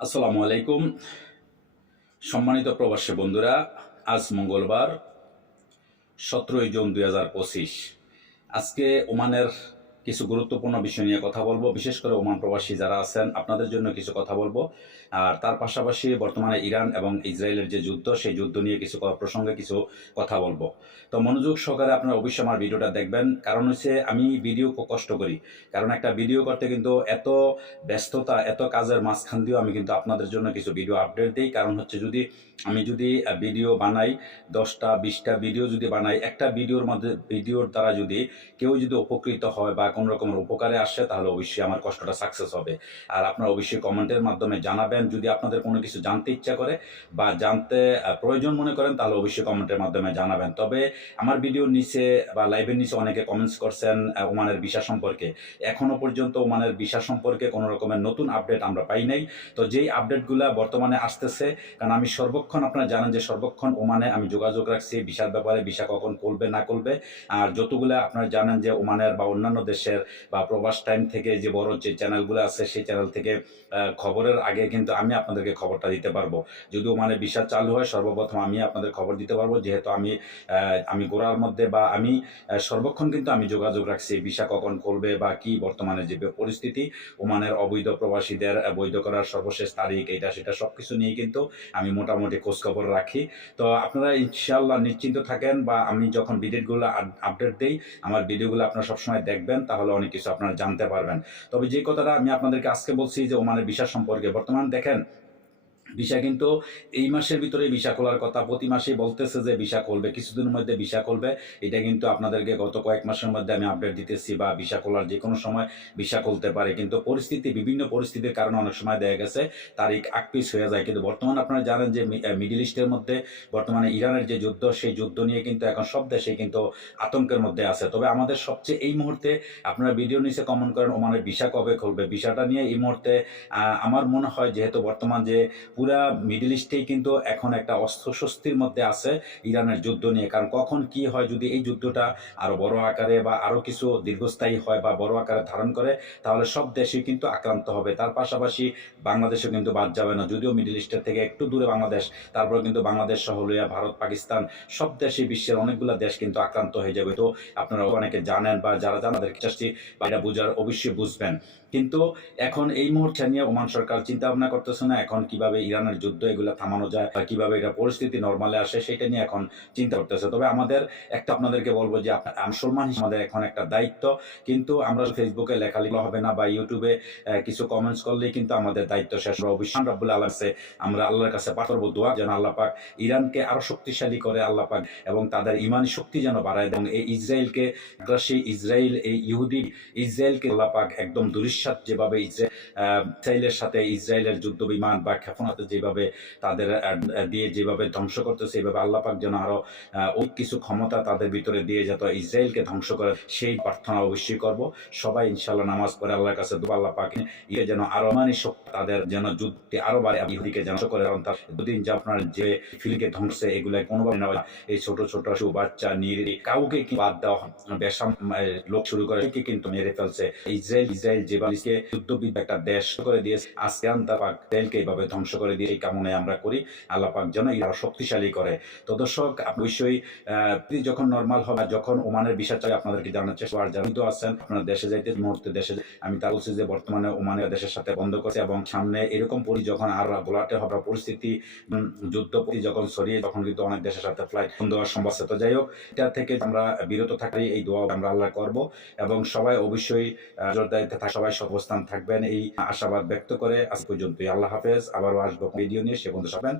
আসসালামু আলাইকুম। সম্মানিত প্রবাসী বন্ধুরা, আজ মঙ্গলবার 17 জুন 2025। আজকে ওমানের কিছু গুরুত্বপূর্ণ বিষয় নিয়ে কথা বলবো। বিশেষ করে ওমান প্রবাসী যারা আছেন আপনাদের জন্য কিছু কথা বলবো। আর তার পাশাপাশি বর্তমানে ইরান এবং ইসরায়েলের যে যুদ্ধ, সেই যুদ্ধ নিয়ে কিছু প্রসঙ্গে কিছু কথা বলবো। তো মনোযোগ সহকারে আপনারা অবশ্যই আমার ভিডিওটা দেখবেন। কারণ হচ্ছে আমি ভিডিও কষ্ট করি, কারণ একটা ভিডিও করতে কিন্তু এত ব্যস্ততা, এত কাজের মাঝখান দিয়েও আমি কিন্তু আপনাদের জন্য কিছু ভিডিও আপডেট দিই। কারণ হচ্ছে আমি যদি ভিডিও বানাই, 10টা 20টা ভিডিও যদি বানাই, একটা ভিডিওর দ্বারা যদি কেউ যদি উপকৃত হয় বা কোনো রকমের উপকারে আসে, তাহলে অবশ্যই আমার কষ্টটা সাকসেস হবে। আর আপনারা অবশ্যই কমেন্টের মাধ্যমে জানাবেন। যদি আপনাদের কোনো কিছু জানতে ইচ্ছা করে বা জানতে প্রয়োজন মনে করেন, তাহলে অবশ্যই কমেন্টের মাধ্যমে জানাবেন। তবে আমার ভিডিওর নিচে বা লাইভের নিচে অনেকে কমেন্টস করছেন ওমানের ভিসা সম্পর্কে। এখনো পর্যন্ত ওমানের ভিসা সম্পর্কে কোনো রকমের নতুন আপডেট আমরা পাই নাই। তো যেই আপডেটগুলো বর্তমানে আসতেছে, কারণ আমি সর্বক্ষণ, আপনারা জানেন যে সর্বক্ষণ ওমানে আমি যোগাযোগ রাখছি ভিসার ব্যাপারে, ভিসা কখন খুলবে না খুলবে। আর যতগুলো আপনারা জানেন যে ওমানের বা অন্যান্য দেশের বা প্রবাস টাইম থেকে যে বড় যে চ্যানেলগুলো আছে, সেই চ্যানেল থেকে খবরের আগে কিন্তু আমি আপনাদেরকে খবরটা দিতে পারবো। যদি ওমানে ভিসা চালু হয়, সর্বপ্রথম আমি আপনাদের খবর দিতে পারবো, যেহেতু আমি গোড়ার মধ্যে বা আমি সর্বক্ষণ কিন্তু আমি যোগাযোগ রাখছি ভিসা কখন খুলবে বা কি বর্তমানে যে পরিস্থিতি, ওমানের অবৈধ প্রবাসীদের বৈধ করার সর্বশেষ তারিখ, এটা সেটা সব কিছু নিয়ে কিন্তু আমি মোটামুটি খোঁজখবর রাখি। তো আপনারা ইনশাআল্লাহ নিশ্চিন্ত থাকেন, বা আমি যখন ভিডিওগুলো আপডেট দিই, আমার ভিডিওগুলো আপনারা সবসময় দেখবেন, তাহলে অনেক কিছু আপনারা জানতে পারবেন। তবে যে কথাটা আমি আপনাদেরকে আজকে বলছি যে ওমানের ভিসা সম্পর্কে, বর্তমান দেখেন ভিসা কিন্তু এই মাসের ভিতরে ভিসা খোলার কথা, প্রতি মাসেই বলতেছে যে ভিসা খুলবে, কিছুদিনের মধ্যে ভিসা খুলবে। এটা কিন্তু আপনাদেরকে গত কয়েক মাসের মধ্যে আমি আপডেট দিতেছি, বা ভিসা খোলার যে কোনো সময় ভিসা খুলতে পারে। কিন্তু বিভিন্ন পরিস্থিতির কারণে অনেক সময় দেখা গেছে তারিখ আকপিস হয়ে যায়। কিন্তু বর্তমানে আপনারা জানেন যে মিডিল ইস্টের মধ্যে বর্তমানে ইরানের যে যুদ্ধ, সেই যুদ্ধ নিয়ে কিন্তু এখন সব দেশেই কিন্তু আতঙ্কের মধ্যে আছে। তবে আমাদের সবচেয়ে এই মুহূর্তে, আপনারা ভিডিও নিচে কমেন্ট করেন ওমানের ভিসা কবে খুলবে, ভিসাটা নিয়ে এই মুহূর্তে আমার মনে হয়, যেহেতু বর্তমান যে পুরা মিডল ইস্টেই কিন্তু এখন একটা অস্ত্রস্বস্তির মধ্যে আছে ইরানের যুদ্ধ নিয়ে। কারণ কখন কি হয়, যদি এই যুদ্ধটা আরো বড় আকারে বা আরো কিছু দীর্ঘস্থায়ী হয় বা বড় আকারে ধারণ করে, তাহলে সব দেশই কিন্তু আক্রান্ত হবে। তার পাশাপাশি বাংলাদেশও কিন্তু বাদ যাবে না, যদিও মিডল ইস্টের থেকে একটু দূরে বাংলাদেশ, তারপরে কিন্তু বাংলাদেশ সহ লইয়া ভারত, পাকিস্তান সব দেশই, বিশ্বের অনেকগুলো দেশ কিন্তু আক্রান্ত হয়ে যাবে। তো আপনারা অনেকে জানেন বা যারা জানাদের চাচ্ছি বা এটা বুঝার অবশ্যই বুঝবেন। কিন্তু এখন এই মুহূর্তে নিয়ে ওমান সরকার চিন্তা ভাবনা করতেছে না এখন কিভাবে ইরানের যুদ্ধ এগুলো থামানো যায় বা কিভাবে এটা পরিস্থিতি নর্মালে আসে, সেটা নিয়ে এখন চিন্তা করতেছে। তবে আমাদের একটা, আপনাদেরকে বলবো যে মুসলমান হিসেবে আমাদের এখন একটা দায়িত্ব, কিন্তু আমরা ফেসবুকে লেখালেখি হবে না বা ইউটিউবে কিছু কমেন্টস করলেই কিন্তু আমাদের দায়িত্ব শেষ। অবশ্যই রাব্বুল আলামিন আমরা আল্লাহর কাছে প্রার্থনা করব, দোয়া যেন আল্লাহ পাক ইরানকে আরো শক্তিশালী করে, আল্লাহ পাক, এবং তাদের ইমানি শক্তি যেন বাড়ায়, এবং এই ইসরায়েলকে, ইসরায়েল এই ইহুদি ইসরায়েলকে আল্লাহ পাক একদম দুরিশ্বাত, যেভাবে ইসরায়েলের সাথে ইসরায়েলের যুদ্ধ বিমান বা ক্ষেপণাস্ত্র যেভাবে তাদের দিয়ে যেভাবে ধ্বংস করতেছে, এইভাবে আল্লাহ পাক যেন আরো ওই কিছু ক্ষমতা তাদের ভিতরে দিয়ে যেত ইসরায়েলকে ধ্বংস করে, সেই প্রার্থনা অবশ্যই করব। সবাই ইনশাআল্লাহ নামাজ পড়ে আল্লাহর কাছে দোয়া, আল্লাহ পাক ইয়ে যেন আরো মানি শক্তি, তাদের যেন যুদ্ধে আরো বাড়ে, ইহুদিকে যেন করে। কারণ তার দুদিন যে আপনার যে ফিলিকে ধ্বংসে, এগুলো কোনোভাবে না, এই ছোট ছোট বাচ্চা কাউকে বাদ দেওয়া বেসাম লোক শুরু করে কিন্তু মেরে ফেলছে। ইসরায়েল যেভাবে যুদ্ধবিদ্যা একটা দেশ করে দিয়েছে, আজকে ইসরায়েলকে এইভাবে ধ্বংস করে দিয়ে এই কামনায় আমরা করি, আল্লাহ পাক যেন এরা শক্তিশালী করে। তো দর্শক, অবশ্যই যখন নর্মাল হবে, যখন ওমানের বিষয় চাই আপনাদেরকে জানার চেষ্টা করার জন্য আছেন, আপনার দেশে যাইতে মুহূর্তে দেশে আমি তা বলছি যে বর্তমানে ওমানের দেশের সাথে বন্ধ করছে, এবং সামনে এরকম যখন আর গোলাটে হবে পরিস্থিতি, যুদ্ধ যখন ছড়িয়ে, তখন কিন্তু অনেক দেশের সাথে ফ্লাইট বন্ধ হওয়ার সম্ভব আছে। তো যাই হোক, এটা থেকে আমরা বিরত থাকি, এই দোয়া আমরা আল্লাহ করব, এবং সবাই অবশ্যই দায়িত্বে সবাই অবস্থান থাকবেন, এই আশাবাদ ব্যক্ত করে আজ পর্যন্তই। আল্লাহ হাফেজ। আবারও আসবো ভিডিও নিয়ে, সে বন্ধু সবেন।